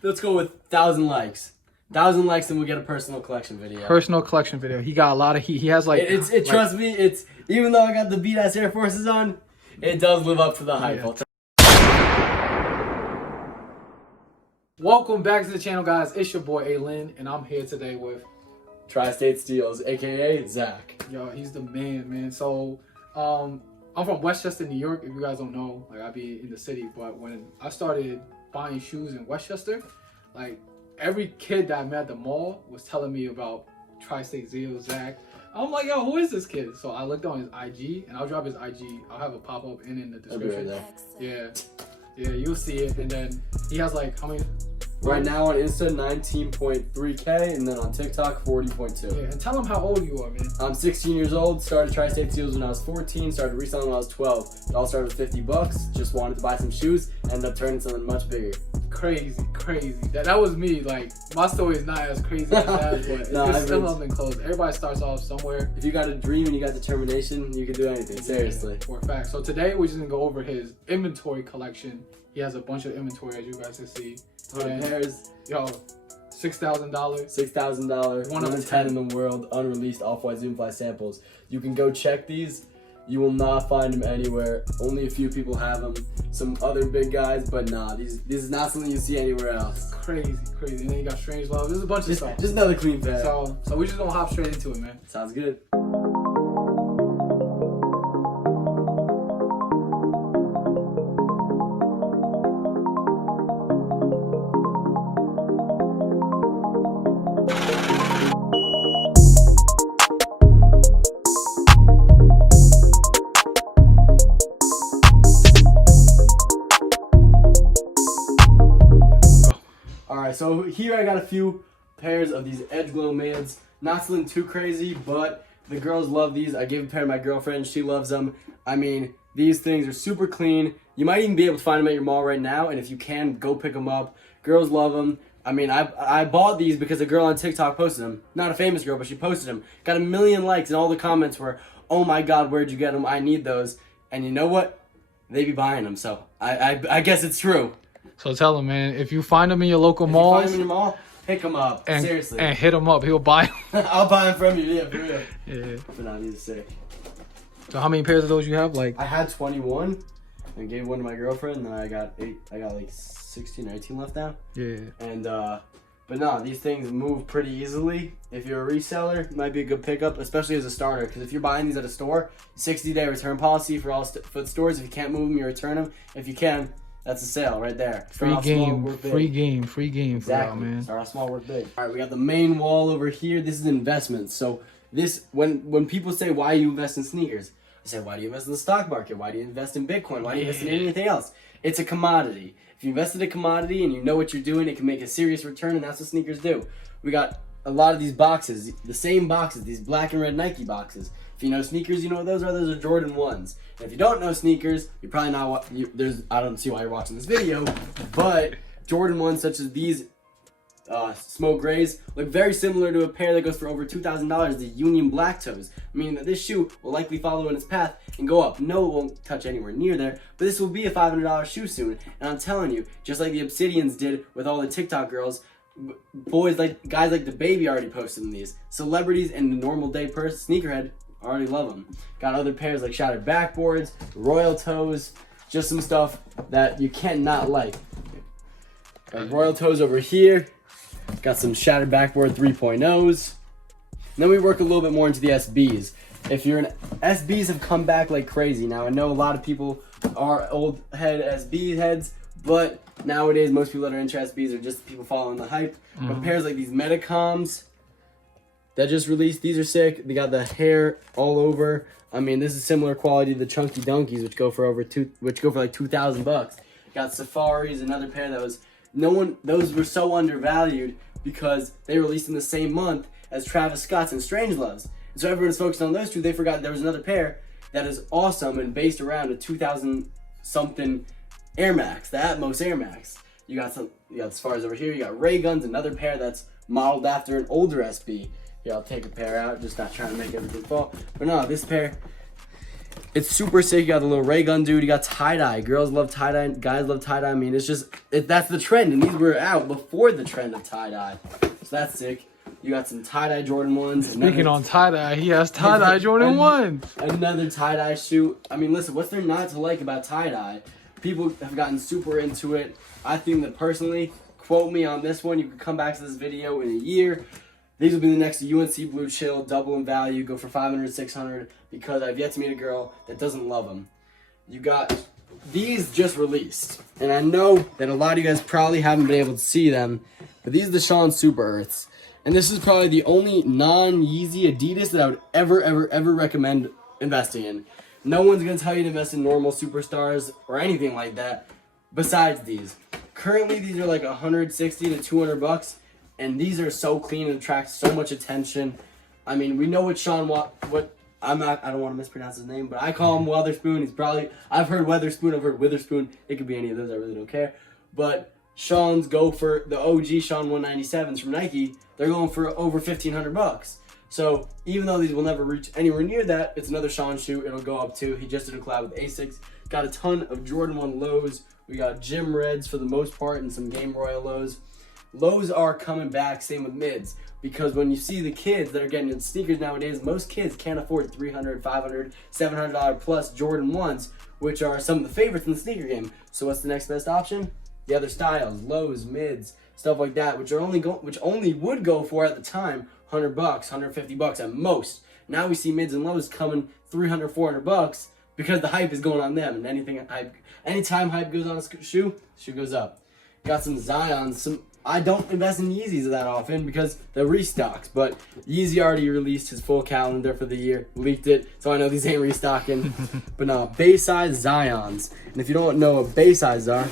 Let's go with 1,000 likes. 1,000 likes and we'll get a personal collection video. Personal collection video. He got a lot of heat. He has like... Trust me, it's... Even though I got the beat-ass Air Forces on, it does live up to the hype. Yeah. Welcome back to the channel, guys. It's your boy ALin, and I'm here today with... Tristatesteals, a.k.a. Zach. Yo, he's the man. So, I'm from Westchester, New York. If you guys don't know, like, I be in the city. But when I started buying shoes in Westchester, like, every kid that I met at the mall was telling me about Tristatesteals, Zach. I'm like, yo, who is this kid? So I looked on his IG, and I'll drop his IG. I'll have a pop-up in the description. Yeah, you'll see it. And then he has like, how many? Right now on Insta, 19.3K, and then on TikTok, 40.2. Yeah, and tell them how old you are, man. I'm 16 years old, started Tristatesteals when I was 14, started reselling when I was 12. It all started with $50, just wanted to buy some shoes, ended up turning something much bigger. Crazy. That was me. Like, my story is not as crazy as that, but it's still something close. Everybody starts off somewhere. If you got a dream and you got determination, you can do anything, seriously. Yeah, for a fact. So today we're just gonna go over his inventory collection. He has a bunch of inventory, as you guys can see. 100 pairs. Yo, $6,000. $6,000. 1 of 10 in the world. Unreleased off-white Zoomfly samples. You can go check these. You will not find them anywhere. Only a few people have them. Some other big guys, but nah, this is not something you see anywhere else. Crazy. And then you got Strange Love. There's a bunch of stuff. Just another clean pair. So we're just gonna hop straight into it, man. Sounds good. Alright, so here I got a few pairs of these Edge Glow mids. Not something too crazy, but the girls love these. I gave a pair to my girlfriend. She loves them. I mean, these things are super clean. You might even be able to find them at your mall right now, and if you can, go pick them up. Girls love them. I mean, I bought these because a girl on TikTok posted them. Not a famous girl, but she posted them. Got 1 million likes, and all the comments were, oh my god, where'd you get them? I need those. And you know what? They be buying them, so I guess it's true. So tell him, man, if you find them in your local If malls, you find them in your mall, pick them up. Seriously. And hit him up. He'll buy them. I'll buy them from you, yeah, for real. Yeah. But nah, these are sick. So how many pairs of those you have? Like, I had 21 and gave one to my girlfriend, and then I got 8. I got like 16 or 18 left now. yeah. And but no, these things move pretty easily. If you're a reseller, it might be a good pickup, especially as a starter. Because if you're buying these at a store, 60-day return policy for all foot stores. If you can't move them, you return them. If you can, that's a sale right there. Free game for y'all, man. Start off small, work big. All right, we got the main wall over here. This is investments. So this, when people say, why you invest in sneakers? I say, why do you invest in the stock market? Why do you invest in Bitcoin? Why do you invest in anything else? It's a commodity. If you invest in a commodity and you know what you're doing, it can make a serious return, and that's what sneakers do. We got a lot of these boxes, the same boxes, these black and red Nike boxes. If you know sneakers, you know what those are. Those are Jordan 1s. And if you don't know sneakers, you're probably not. I don't see why you're watching this video, but Jordan 1s such as these smoke grays look very similar to a pair that goes for over $2,000, the Union Black Toes, meaning that this shoe will likely follow in its path and go up. No, it won't touch anywhere near there, but this will be a $500 shoe soon. And I'm telling you, just like the Obsidians did with all the TikTok girls, guys like the Baby already posted in these. Celebrities and the normal day person, sneakerhead, already love them. Got other pairs like Shattered Backboards, Royal Toes, just some stuff that you cannot like. Got Royal Toes over here. Got some Shattered Backboard 3.0s. Then we work a little bit more into the SBs. If you're SBs have come back like crazy. Now I know a lot of people are old head SB heads, but nowadays most people that are into SBs are just people following the hype. But pairs like these Metacoms that just released, these are sick. They got the hair all over. I mean, this is similar quality to the Chunky Donkeys, which go for like $2,000. Got Safaris, another pair that was those were so undervalued because they released in the same month as Travis Scott's and Strangelove's. And so everyone's focused on those two. They forgot there was another pair that is awesome and based around a 2000 something Air Max, the Atmos Air Max. You got Safaris over here. You got Ray Guns, another pair that's modeled after an older SB. Here, I'll take a pair out, just not trying to make everything fall. But no, this pair It's super sick. You got the little ray gun dude. You got tie-dye. Girls love tie-dye. Guys love tie-dye. I mean, it's just, that's the trend. And these were out before the trend of tie-dye. So that's sick. You got some tie-dye Jordan 1s. Speaking on tie-dye, he has tie-dye Jordan 1s. Another tie-dye shoe. I mean, listen, what's there not to like about tie-dye? People have gotten super into it. I think that personally, quote me on this one. You can come back to this video in a year. These will be the next UNC Blue Chill, double in value, go for $500, $600, because I've yet to meet a girl that doesn't love them. You got these just released, and I know that a lot of you guys probably haven't been able to see them, but these are the Sean Super Earths, and this is probably the only non-Yeezy Adidas that I would ever recommend investing in. No one's going to tell you to invest in normal superstars or anything like that besides these. Currently, these are like $160 to $200, and these are so clean and attract so much attention. I mean, we know what Sean I don't want to mispronounce his name, but I call him Weatherspoon. He's probably, I've heard Weatherspoon, I've heard Witherspoon. It could be any of those, I really don't care. But Sean's go for the OG Sean 197s from Nike. They're going for over $1,500. So even though these will never reach anywhere near that, it's another Sean shoe. It'll go up too. He just did a collab with Asics. Got a ton of Jordan 1 lows. We got gym reds for the most part and some Game Royal lows. Lows are coming back, same with mids. Because when you see the kids that are getting into sneakers nowadays, most kids can't afford $300, $500, $700 plus Jordan 1s, which are some of the favorites in the sneaker game. So what's the next best option? The other styles, lows, mids, stuff like that, which only would go for at the time $100, $150 at most. Now we see mids and lows coming $300, $400 because the hype is going on them. And anytime hype goes on a shoe goes up. Got some Zions, I don't invest in Yeezys that often because they're restocks, but Yeezy already released his full calendar for the year, leaked it, so I know these ain't restocking. But no, base size Zions. And if you don't know what base sizes are,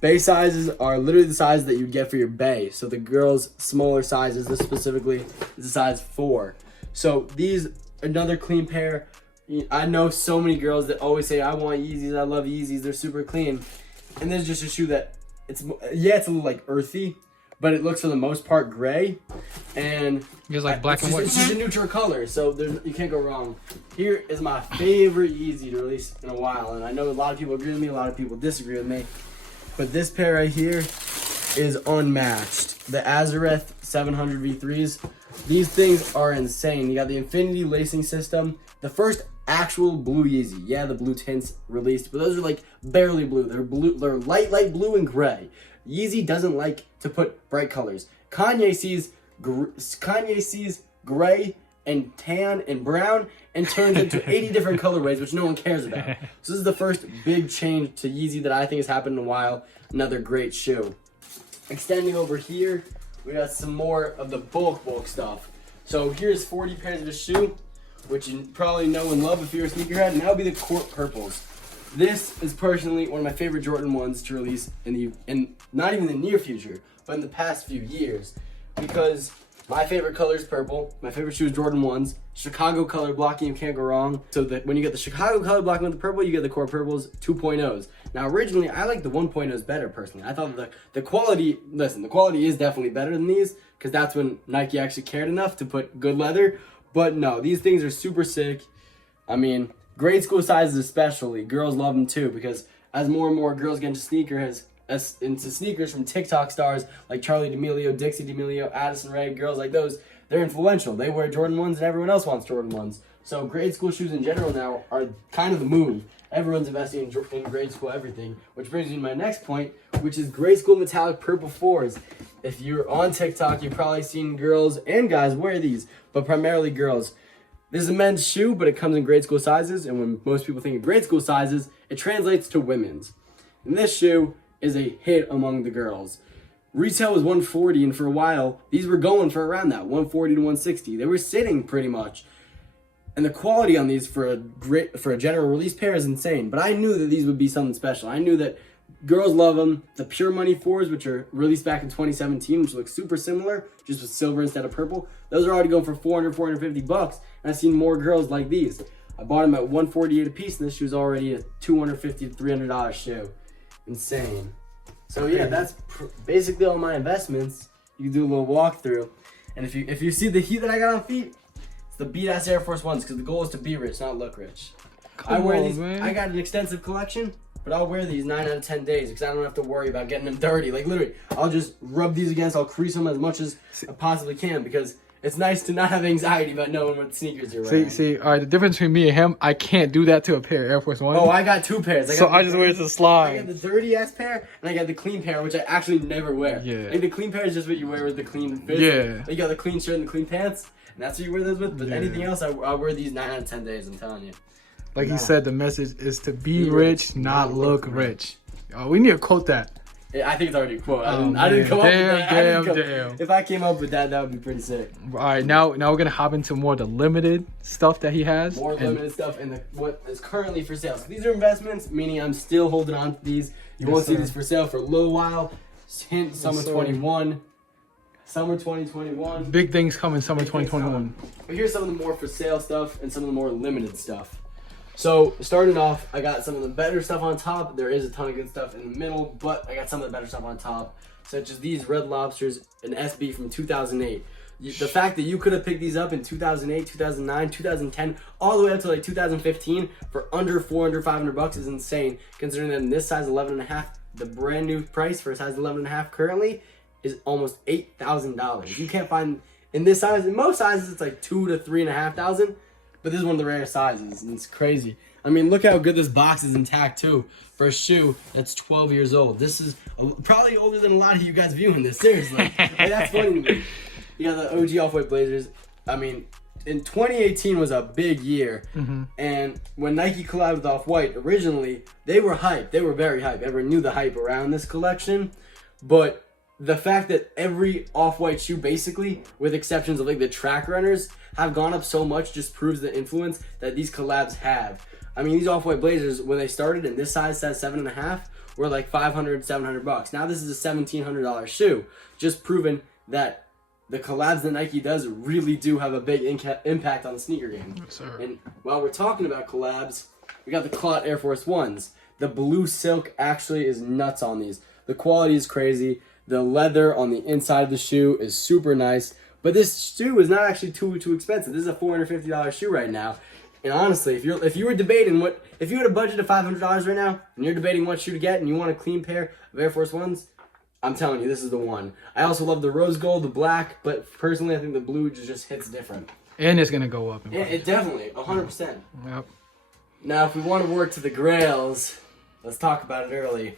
base sizes are literally the size that you get for your bay. So the girls' smaller sizes, this specifically is a size 4. So these, another clean pair. I know so many girls that always say, I want Yeezys, I love Yeezys, they're super clean. And this is just a shoe that, it's a little like earthy, but it looks for the most part gray, and it's like black and white. It's just a neutral color, so you can't go wrong. Here is my favorite Yeezy to release in a while, and I know a lot of people agree with me, a lot of people disagree with me, but this pair right here is unmatched. The Azareth 700 V3s. These things are insane. You got the Infinity lacing system. The first actual blue Yeezy. Yeah, the blue tints released, but those are like barely blue. They're blue. They're light blue and gray. Yeezy doesn't like to put bright colors. Kanye sees gray and tan and brown and turns into 80 different colorways, which no one cares about. So this is the first big change to Yeezy that I think has happened in a while. Another great shoe. Extending over here, we got some more of the bulk stuff. So here's 40 pairs of the shoe, which you probably know and love if you're a sneakerhead, and that would be the Court Purples. This is personally one of my favorite Jordan 1s to release in not even the near future, but in the past few years, because my favorite color is purple. My favorite shoe is Jordan 1s. Chicago color blocking, you can't go wrong. So that when you get the Chicago color blocking with the purple, you get the Court Purples 2.0s. Now originally, I like the 1.0s better personally. I thought the quality, the quality is definitely better than these, because that's when Nike actually cared enough to put good leather. But no, these things are super sick. I mean, grade school sizes especially, girls love them too, because as more and more girls get into sneakers from TikTok stars like Charli D'Amelio, Dixie D'Amelio, Addison Rae, girls like those, they're influential. They wear Jordan 1s and everyone else wants Jordan 1s. So grade school shoes in general now are kind of the move. Everyone's investing in grade school everything, which brings me to my next point, which is grade school metallic purple 4s. If you're on TikTok, you've probably seen girls and guys wear these, but primarily girls. This is a men's shoe, but it comes in grade school sizes, and when most people think of grade school sizes, it translates to women's. And this shoe is a hit among the girls. Retail was $140, and for a while, these were going for around that, $140 to $160. They were sitting pretty much. And the quality on these for a general release pair is insane. But I knew that these would be something special. I knew that girls love them. The Pure Money 4s, which are released back in 2017, which look super similar, just with silver instead of purple. Those are already going for $400, $450, and I've seen more girls like these. I bought them at $148 a piece, and this shoe's already a $250 to $300 shoe. Insane. So yeah, that's basically all my investments. You can do a little walkthrough, and if you see the heat that I got on feet, it's the beat ass Air Force Ones, because the goal is to be rich, not look rich. I wear these. Man. I got an extensive collection, but I'll wear these 9 out of 10 days because I don't have to worry about getting them dirty. Like literally, I'll just rub these against. I'll crease them as much as I possibly can because it's nice to not have anxiety about knowing what sneakers you're wearing. See, all right. The difference between me and him, I can't do that to a pair of Air Force One. Oh, I got 2 pairs. I just wear it to slide. I got the dirty ass pair and I got the clean pair, which I actually never wear. Yeah. Like the clean pair is just what you wear with the clean fit. Yeah. Like, you got the clean shirt and the clean pants, and that's what you wear those with. But anything else, I wear these 9 out of 10 days. I'm telling you. Like he said, the message is to be rich, not look rich. Oh, we need to quote that. I think it's already a quote. I Oh, didn't come up with that. Damn. If I came up with that, that would be pretty sick. All right, now we're gonna hop into more of the limited stuff that he has. More limited stuff and what is currently for sale. So these are investments, meaning I'm still holding on to these. You won't see these for sale for a little while. Hint, summer 21. Summer 2021. Big things coming summer 2021. But here's some of the more for sale stuff and some of the more limited stuff. So starting off, I got some of the better stuff on top. There is a ton of good stuff in the middle, but I got some of the better stuff on top, such as these Red Lobsters, an SB from 2008. The fact that you could have picked these up in 2008, 2009, 2010, all the way up to like 2015 for under 400, 500 bucks is insane. Considering that in this size 11.5, the brand new price for a size 11.5 currently is almost $8,000. You can't find in this size. In most sizes, it's like 2,000 to 3,500. But this is one of the rare sizes, and it's crazy. I mean, look how good this box is intact, too, for a shoe that's 12 years old. This is probably older than a lot of you guys viewing this, seriously. Like, that's funny to me. You got the OG Off-White Blazers. I mean, in 2018 was a big year, and when Nike collabed with Off-White, originally, they were hyped. They were very hyped. Everyone knew the hype around this collection, but the fact that every Off-White shoe, basically, with exceptions of like the track runners, have gone up so much just proves the influence that these collabs have. I mean, these Off-White Blazers, when they started in this size 7.5, were like 500, 700 bucks. Now this is a $1,700 shoe, just proving that the collabs that Nike does really do have a big impact on the sneaker game. Yes, sir. And while we're talking about collabs, we got the Clot Air Force Ones. The blue silk actually is nuts on these. The quality is crazy. The leather on the inside of the shoe is super nice. But this shoe is not actually too expensive. This is a $450 shoe right now. And honestly, if you were debating if you had a budget of $500 right now and you're debating what shoe to get and you want a clean pair of Air Force Ones, I'm telling you, this is the one. I also love the rose gold, the black, but personally I think the blue just hits different. And it's gonna go up. It definitely, 100%. Yep. Now, if we want to work to the grails, let's talk about it early.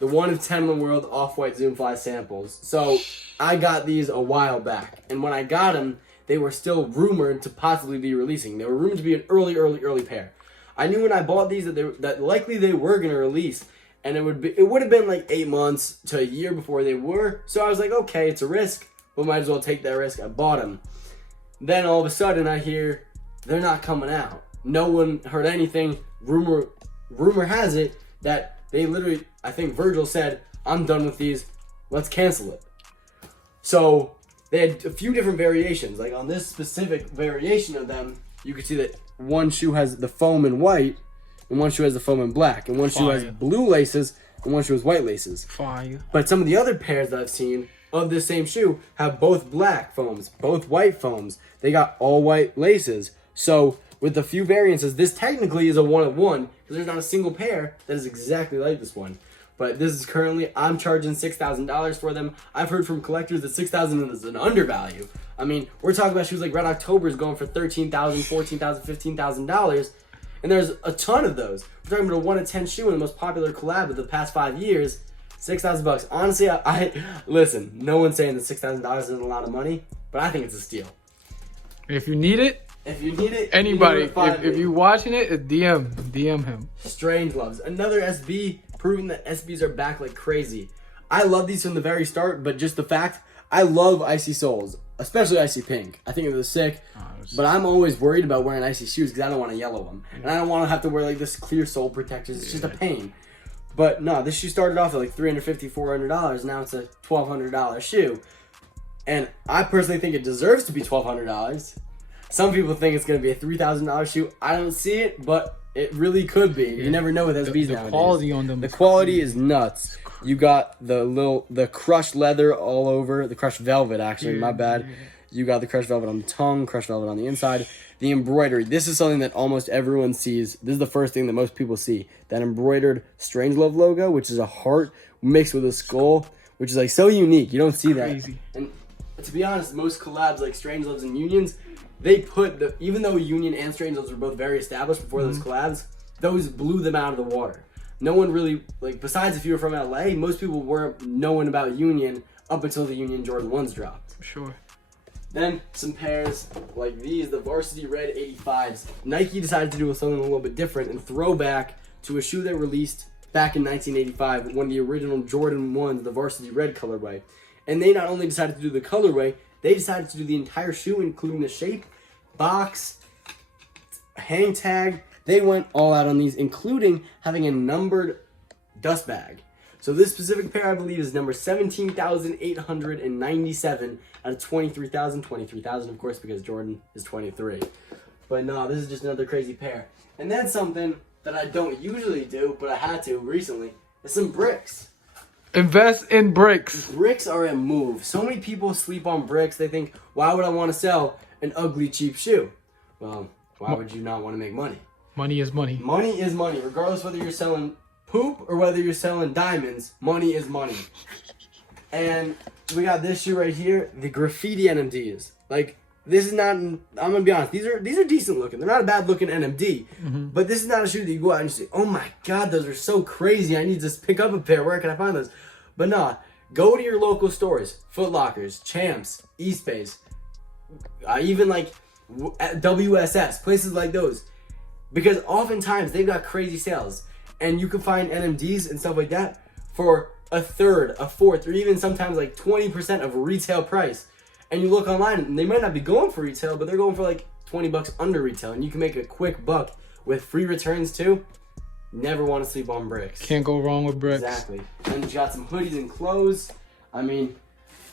The 1 of 10 in the world Off-White Zoom Fly samples. So I got these a while back, and when I got them, they were still rumored to possibly be releasing. They were rumored to be an early pair. I knew when I bought these that likely they were gonna release, and it would have been like 8 months to a year before they were. So I was like, okay, it's a risk, but might as well take that risk. I bought them. Then all of a sudden I hear they're not coming out. No one heard anything. Rumor has it that they literally, I think Virgil said, I'm done with these, let's cancel it. So they had a few different variations. Like on this specific variation of them, you could see that one shoe has the foam in white, and one shoe has the foam in black, and one shoe has blue laces, and one shoe has white laces. Fire. But some of the other pairs that I've seen of this same shoe have both black foams, both white foams. They got all white laces. So with a few variances, this technically is a 1 of 1 because there's not a single pair that is exactly like this one. But this is currently, I'm charging $6,000 for them. I've heard from collectors that $6,000 is an undervalue. I mean, we're talking about shoes like Red October is going for $13,000, $14,000, $15,000, and there's a ton of those. We're talking about a 1 of 10 shoe in the most popular collab of the past 5 years. $6,000. Honestly, I listen. No one's saying that $6,000 isn't a lot of money, but I think it's a steal. If you need it, anybody, if you watching it, DM him. Strange Loves, another SB, proving that SBs are back like crazy. I love these from the very start, but just the fact, I love icy soles, especially icy pink. I think they're sick, but I'm always worried about wearing icy shoes because I don't want to yellow them, and I don't want to have to wear like this clear sole protectors. It's just a pain. But no, this shoe started off at like $350, $400. Now it's a $1,200 shoe, and I personally think it deserves to be $1,200. Some people think it's going to be a $3,000 shoe. I don't see it, but it really could be. You never know with SBs nowadays. The quality on them. The quality is nuts. You got the crushed leather all over. The crushed velvet, actually. My bad. You got the crushed velvet on the tongue, crushed velvet on the inside. The embroidery. This is something that almost everyone sees. This is the first thing that most people see. That embroidered Strangelove logo, which is a heart mixed with a skull, which is like so unique. You don't see that. Crazy. And to be honest, most collabs like Strangeloves and Unions, they put even though Union and Strangeloves were both very established before those collabs, those blew them out of the water. No one really, like, besides if you were from LA, most people weren't knowing about Union up until the Union Jordan 1s dropped. Sure. Then some pairs like these, the Varsity Red 85s. Nike decided to do something a little bit different and throw back to a shoe they released back in 1985, one of the original Jordan 1s, the Varsity Red colorway. And they not only decided to do the colorway, they decided to do the entire shoe, including the shape, box, hang tag. They went all out on these, including having a numbered dust bag. So this specific pair, I believe, is number 17,897 out of 23,000. 23,000, of course, because Jordan is 23. But no, this is just another crazy pair. And that's something that I don't usually do, but I had to recently. Is some bricks. Invest in bricks. Bricks are a move. So many people sleep on bricks. They think, why would I want to sell an ugly, cheap shoe? Well, why would you not want to make money? Money is money. Money is money, regardless whether you're selling poop or whether you're selling diamonds. Money is money. And we got this shoe right here, the graffiti NMDs. Like, this is not, I'm gonna be honest, these are decent looking. They're not a bad looking NMD, but this is not a shoe that you go out and you say, oh my god, those are so crazy, I need to pick up a pair, where can I find those? But nah, go to your local stores, Foot Lockers, Champs, Eastbase, even like WSS, places like those. Because oftentimes they've got crazy sales, and you can find NMDs and stuff like that for a third, a fourth, or even sometimes like 20% of retail price. And you look online, and they might not be going for retail, but they're going for like 20 bucks under retail, and you can make a quick buck with free returns too. Never want to sleep on bricks. Can't go wrong with bricks. Exactly. And you got some hoodies and clothes. I mean,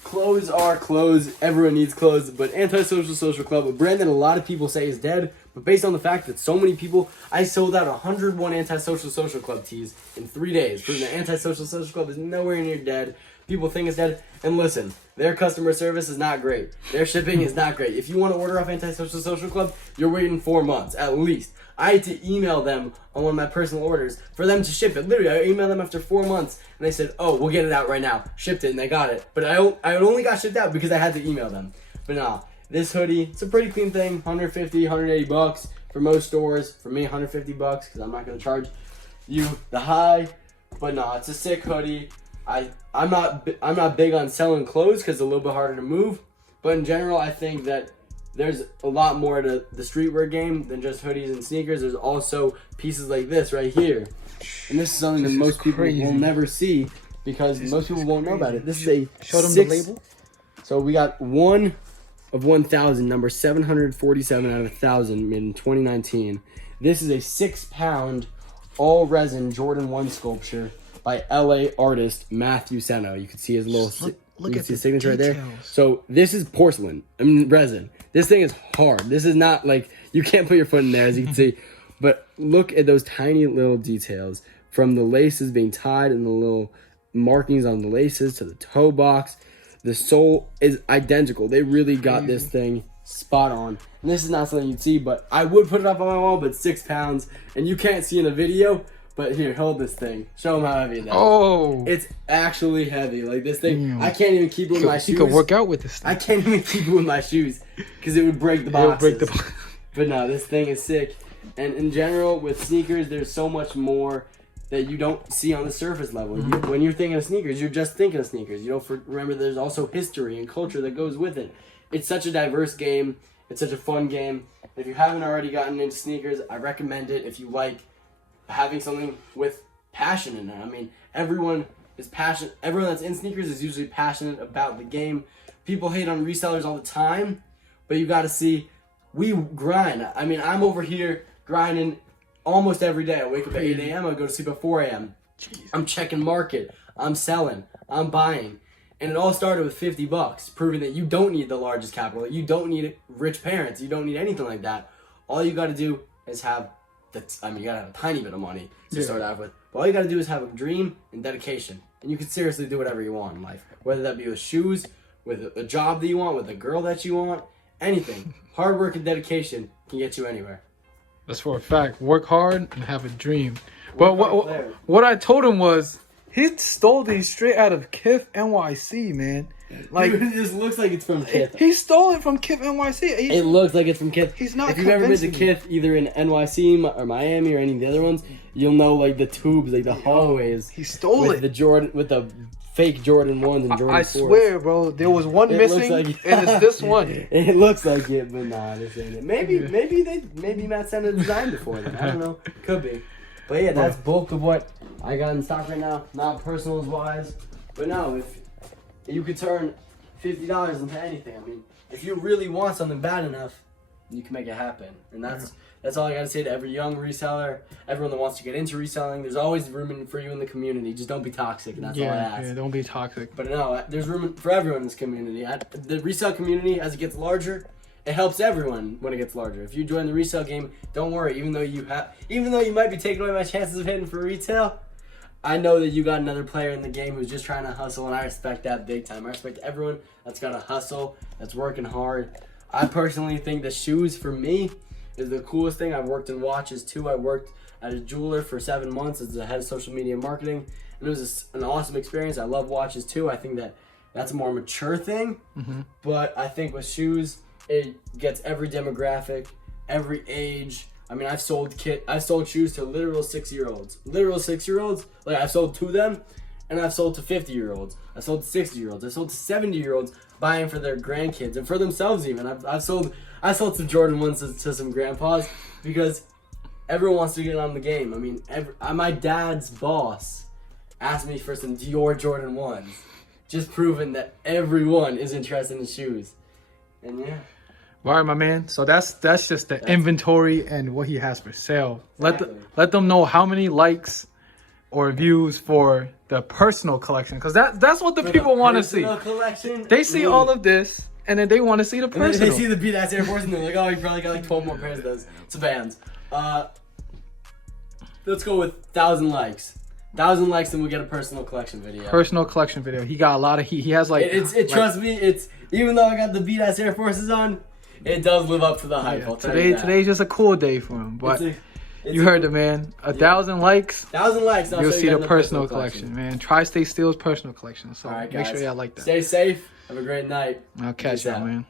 clothes are clothes. Everyone needs clothes. But Antisocial Social Club, a brand that a lot of people say is dead, but based on the fact that so many people, I sold out 101 Antisocial Social Club tees in 3 days, proving that Antisocial Social Club is nowhere near dead. People think it's dead. And listen, their customer service is not great. Their shipping is not great. If you want to order off Antisocial Social Club, you're waiting 4 months at least. I had to email them on one of my personal orders for them to ship it. Literally, I emailed them after 4 months, and they said, oh, we'll get it out right now. Shipped it, and they got it. But I only got shipped out because I had to email them. But nah, this hoodie, it's a pretty clean thing. 150, 180 bucks for most stores. For me, 150 bucks because I'm not going to charge you the high. But nah, it's a sick hoodie. I'm not big on selling clothes because it's a little bit harder to move. But in general, I think that there's a lot more to the streetwear game than just hoodies and sneakers. There's also pieces like this right here. And this is something that most people will never see because most people won't know about it. This is a Show them the label. So we got 1 of 1,000, number 747 out of 1,000, made in 2019. This is a 6-pound all resin Jordan 1 sculpture by LA artist Matthew Seno. You can see his little Look at his the signature details. right there. So this is porcelain. I mean resin. This thing is hard. This is not like you can't put your foot in there, as you can see. But look at those tiny little details, from the laces being tied and the little markings on the laces to the toe box. The sole is identical. They really got this thing spot on. And this is not something you'd see, but I would put it up on my wall, but 6 pounds. And you can't see in the video, but here, hold this thing. Show them how heavy it is. Oh. It's actually heavy. Like this thing, Damn. I can't even keep it with my shoes. You could work out with this thing. I can't even keep it with my shoes because it would break the boxes. But no, this thing is sick. And in general, with sneakers, there's so much more that you don't see on the surface level. When you're thinking of sneakers, you're just thinking of sneakers. You don't remember there's also history and culture that goes with it. It's such a diverse game. It's such a fun game. If you haven't already gotten into sneakers, I recommend it if you like having something with passion in it. I mean, everyone is passionate. Everyone that's in sneakers is usually passionate about the game. People hate on resellers all the time, but you got to see, we grind. I mean, I'm over here grinding almost every day. I wake up at 8 a.m. I go to sleep at 4 a.m. I'm checking market. I'm selling. I'm buying. And it all started with 50 bucks, proving that you don't need the largest capital. You don't need rich parents. You don't need anything like that. All you got to do is have you got to have a tiny bit of money to start out with. But all you got to do is have a dream and dedication. And you can seriously do whatever you want in life. Whether that be with shoes, with a job that you want, with a girl that you want, anything. Hard work and dedication can get you anywhere. That's for a fact. Work hard and have a dream. But what I told him was he stole these straight out of KIF NYC, man. Like Dude, it just looks like it's from KIF. He stole it from KIF NYC. It looks like it's from KIF. He's not. If you've ever been to KIF, either in NYC or Miami or any of the other ones, you'll know like the tubes, like the hallways. He stole with the fake Jordan 1s and Jordan 4s. I swear, bro, there was one missing, and it's this one. It looks like it, but nah, this ain't it. Maybe Matt Senna designed it for them. I don't know. Could be. But yeah, that's bulk of what I got in stock right now. Not personals wise, but no, if you could turn $50 into anything. I mean, if you really want something bad enough, you can make it happen. And that's all I gotta say to every young reseller, everyone that wants to get into reselling. There's always room for you in the community. Just don't be toxic, and that's all I ask. Yeah, don't be toxic. But no, there's room for everyone in this community. The resale community, as it gets larger, it helps everyone when it gets larger. If you join the resale game, don't worry. Even though you might be taking away my chances of hitting for retail, I know that you got another player in the game who's just trying to hustle, and I respect that big time. I respect everyone that's got to hustle, that's working hard. I personally think that shoes, for me, is the coolest thing. I've worked in watches too. I worked at a jeweler for 7 months as the head of social media marketing, and it was an awesome experience. I love watches too. I think that's a more mature thing, but I think with shoes, it gets every demographic, every age. I mean, I've sold shoes to literal 6-year-olds. Like, I've sold to them, and I've sold to 50-year-olds. I've sold to 60-year-olds. I've sold to 70-years buying for their grandkids and for themselves even. I've sold some Jordan 1s to some grandpas because everyone wants to get on the game. I mean, my dad's boss asked me for some Dior Jordan 1s, just proving that everyone is interested in shoes. And yeah. All right, my man. So that's just the inventory and what he has for sale. Let them know how many likes or views for the personal collection, because that's what the people want to see. Collection, they see all of this, and then they want to see the personal. They see the beat-ass Air Force, and they're like, oh, you probably got like 12 more pairs of those. It's Vans. Let's go with 1,000 likes. 1,000 likes, and we'll get a personal collection video. Personal collection video. He got a lot of heat. He has like... Trust me, even though I got the beat-ass Air Forces on, it does live up to the hype. Yeah, today's just a cool day for him. But you heard it, man. 1,000 likes. 1,000 likes. You'll see the personal collection, man. Tri-State Steals personal collection. So right, make sure y'all like that. Stay safe. Have a great night. I'll catch y'all, man.